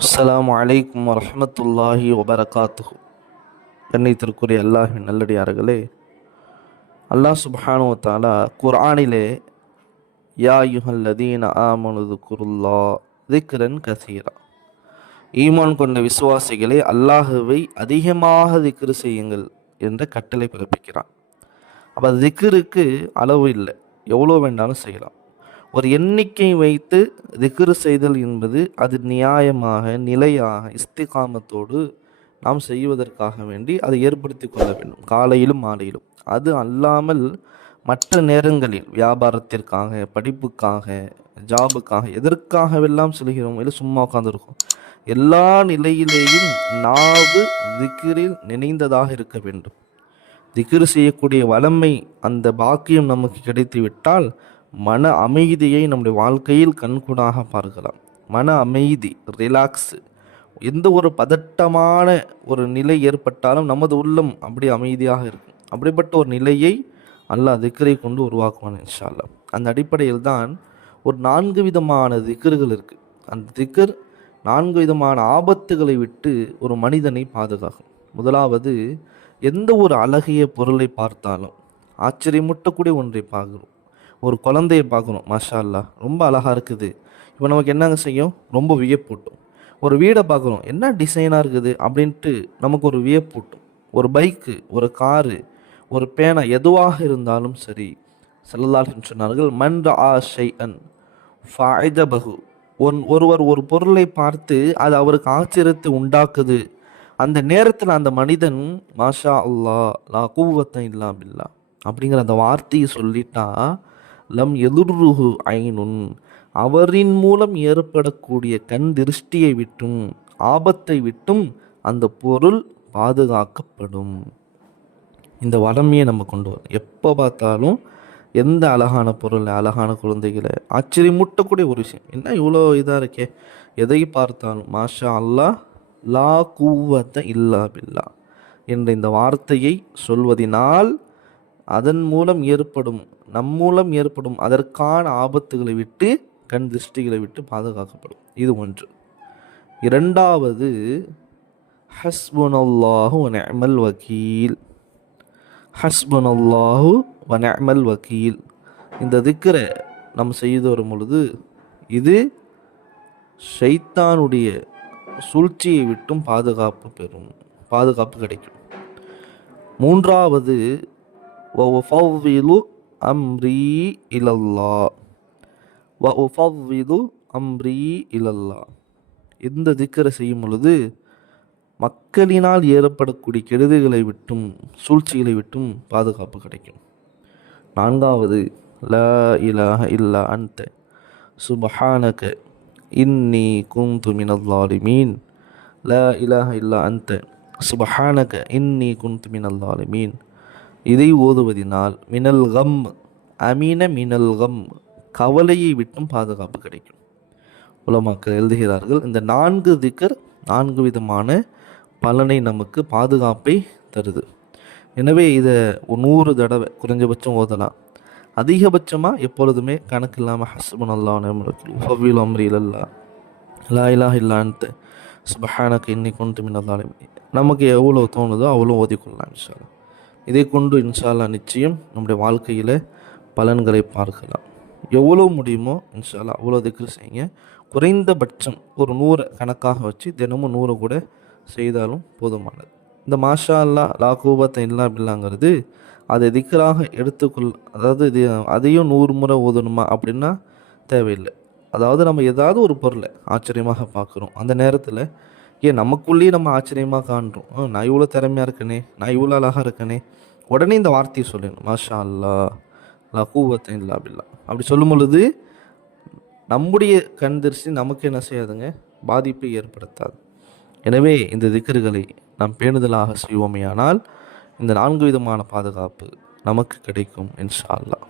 அஸ்லாம் வலைக்கம் வரமத்துல்லாஹி வபரகாத்து கண்ணியத்திற்குரிய அல்லாஹின் நல்லடியார்களே அல்லாஹ் சுப்ஹானு வ குர்ஆனிலே யா யுஹல்லதீன ஆமனுது குருல்லா திக்ரன் கசீரா. ஈமான் கொண்ட விசுவாசிகளே அல்லாஹுவை அதிகமாக திக்ரு செய்யுங்கள் என்ற கட்டளை பிறப்பிக்கிறான். அப்போ திக்ருக்கு அளவு இல்லை. எவ்வளோ வேண்டாலும் செய்யலாம். ஒரு எண்ணிக்கை வைத்து திக்ரு செய்தல் என்பது அது நியாயமாக நிலையாக இஸ்திகாமத்தோடு நாம் செய்வதற்காக வேண்டி அதை ஏற்படுத்தி கொள்ள வேண்டும். காலையிலும் மாலையிலும். அது அல்லாமல் மற்ற நேரங்களில் வியாபாரத்திற்காக படிப்புக்காக ஜாபுக்காக எதற்காகவெல்லாம் செல்கிறோம் இல்லை சும்மா உட்காந்துருக்கோம் எல்லா நிலையிலேயும் நாவு திக்கிரில் நினைந்ததாக இருக்க வேண்டும். திக்ரு செய்யக்கூடிய வளமை அந்த பாக்கியம் நமக்கு கிடைத்து விட்டால் மன அமைதியை நம்முடைய வாழ்க்கையில் கண்கூடாக பார்க்கலாம். மன அமைதி ரிலாக்ஸு எந்த ஒரு பதட்டமான ஒரு நிலை ஏற்பட்டாலும் நமது உள்ளம் அப்படி அமைதியாக இருக்கும். அப்படிப்பட்ட ஒரு நிலையை அல்லாஹ் திக்கரை கொண்டு உருவாக்குவான் இன்ஷால்லா அந்த அடிப்படையில் தான் ஒரு நான்கு விதமான திக்கர்கள் இருக்குது அந்த திக்கர் நான்கு விதமான ஆபத்துகளை விட்டு ஒரு மனிதனை பாதுகாக்கும். முதலாவது எந்த ஒரு அழகிய பொருளை பார்த்தாலும் ஆச்சரியமூட்டக்கூடிய ஒன்றை பார்க்கணும் ஒரு குழந்தையை பார்க்குறோம் மாஷா அல்லாஹ் ரொம்ப அழகாக இருக்குது. இப்போ நமக்கு என்னங்க செய்யும்? ரொம்ப வியப்பூட்டும். ஒரு வீடை பார்க்குறோம் என்ன டிசைனாக இருக்குது அப்படின்ட்டு நமக்கு ஒரு வியப்பூட்டும். ஒரு பைக்கு ஒரு காரு ஒரு பேனா எதுவாக இருந்தாலும் சரி. செல்லலால் சொன்னார்கள் மன் ஆ ஷை அன் பகு ஒன் ஒருவர் ஒரு பொருளை பார்த்து அது அவருக்கு ஆச்சரியத்தை உண்டாக்குது. அந்த நேரத்தில் அந்த மனிதன் மாஷா அல்லா லா கூவத்தன் இல்லா பில்லா. அப்படிங்கிற அந்த வார்த்தையை சொல்லிட்டா லம் எதிர்ருகு ஐனுன் அவரின் மூலம் ஏற்படக்கூடிய கண் திருஷ்டியை விட்டும் ஆபத்தை விட்டும் அந்த பொருள் பாதுகாக்கப்படும். இந்த வளமையை நம்ம கொண்டு வரோம் எப்போ பார்த்தாலும் எந்த அழகான பொருள் அழகான குழந்தைகளை ஆச்சரியமூட்டக்கூடிய ஒரு விஷயம். என்ன இவ்வளோ இதாக இருக்கே? எதை பார்த்தாலும் மாஷா அல்லாஹ் லா கூவத்த இல்லா பில்லா என்ற இந்த வார்த்தையை சொல்வதினால் அதன் மூலம் ஏற்படும் நம் மூலம் ஏற்படும் அதற்கான ஆபத்துகளை விட்டு கண் திருஷ்டிகளை விட்டு பாதுகாக்கப்படும். இது ஒன்று. இரண்டாவது ஹஸ்புனல்லாஹு வனமல் வக்கீல் ஹஸ்புனல்லாஹு வனமல் வக்கீல் இந்த திக்கரை நம்ம செய்து வரும் பொழுது இது ஷைத்தானுடைய சூழ்ச்சியை விட்டும் பாதுகாப்பு பெறும் பாதுகாப்பு கிடைக்கும். மூன்றாவது வஃபவ்விலு அம்ரி இலல்லா வ உஃபவ்விது அம்ரி இலல்லா இந்த திக்கரை செய்யும் பொழுது மக்களினால் ஏற்படக்கூடிய கெடுதிகளை விட்டும் சூழ்ச்சிகளை விட்டும் பாதுகாப்பு கிடைக்கும். நான்காவது ல இலாஹ இல்லா அன்த. சுபஹானக இன்னி குந்து துமினல்லாலிமீன் ல இலாஹ இல்லா அன்த. சுபஹானக இன்னி குந்து மினல்லாலிமீன் இதை ஓதுவதினால் மினல் கம் அமீன மினல் கம் கவலையை விட்டும் பாதுகாப்பு கிடைக்கும். உலமாக்கள் எழுதுகிறார்கள் இந்த நான்கு திக்கர் நான்கு விதமான பலனை நமக்கு பாதுகாப்பை தருது. எனவே இதை நூறு தடவை குறைஞ்சபட்சம் ஓதலாம். அதிகபட்சமாக எப்பொழுதுமே கணக்கு இல்லாமல் ஹஸ்பன் அல்லா ஃபவில் லா இலாஹ இல்லான்ட்டு சுபஹானக்கு இன்னி கொண்டு மின்னதாலுமே நமக்கு எவ்வளோ தோணுதோ அவ்வளோ ஓதிக்கொள்ளலாம் இன்ஷால்லா இதை கொண்டு இன்ஷால்லா நிச்சயம் நம்முடைய வாழ்க்கையில் பலன்களை பார்க்கலாம். எவ்வளோ முடியுமோ இன்ஷால்லா அவ்வளோ திக்ரு செய்யுங்க. குறைந்தபட்சம் ஒரு நூறை கணக்காக வச்சு தினமும் நூறை கூட செய்தாலும் போதுமானது. இந்த மாஷா அல்லா லாகூபத்தை இல்லா பில்லாங்கிறது அதை திக்கராக எடுத்துக்கொள் அதாவது இது அதையும் நூறு முறை ஓதணுமா அப்படின்னா தேவையில்லை. அதாவது நம்ம ஏதாவது ஒரு பொருளை ஆச்சரியமாக பார்க்குறோம். அந்த நேரத்தில் ஏன் நமக்குள்ளேயே நம்ம ஆச்சரியமாக காண்றோம். நான் இவ்வளோ திறமையாக இருக்கனே நான் இவ்வளோ அழகாக இருக்கனே. உடனே இந்த வார்த்தையை சொல்லணும் மாஷா அல்லா லா கூவத்தை இல்லா பில்லா. அப்படி சொல்லும் பொழுது நம்முடைய கண் நமக்கு என்ன செய்யாதுங்க? பாதிப்பை ஏற்படுத்தாது. எனவே இந்த திக்கர்களை நாம் பேணுதலாக செய்வோமேயானால் இந்த நான்கு விதமான பாதுகாப்பு நமக்கு கிடைக்கும் இன்ஷா அல்லாஹ்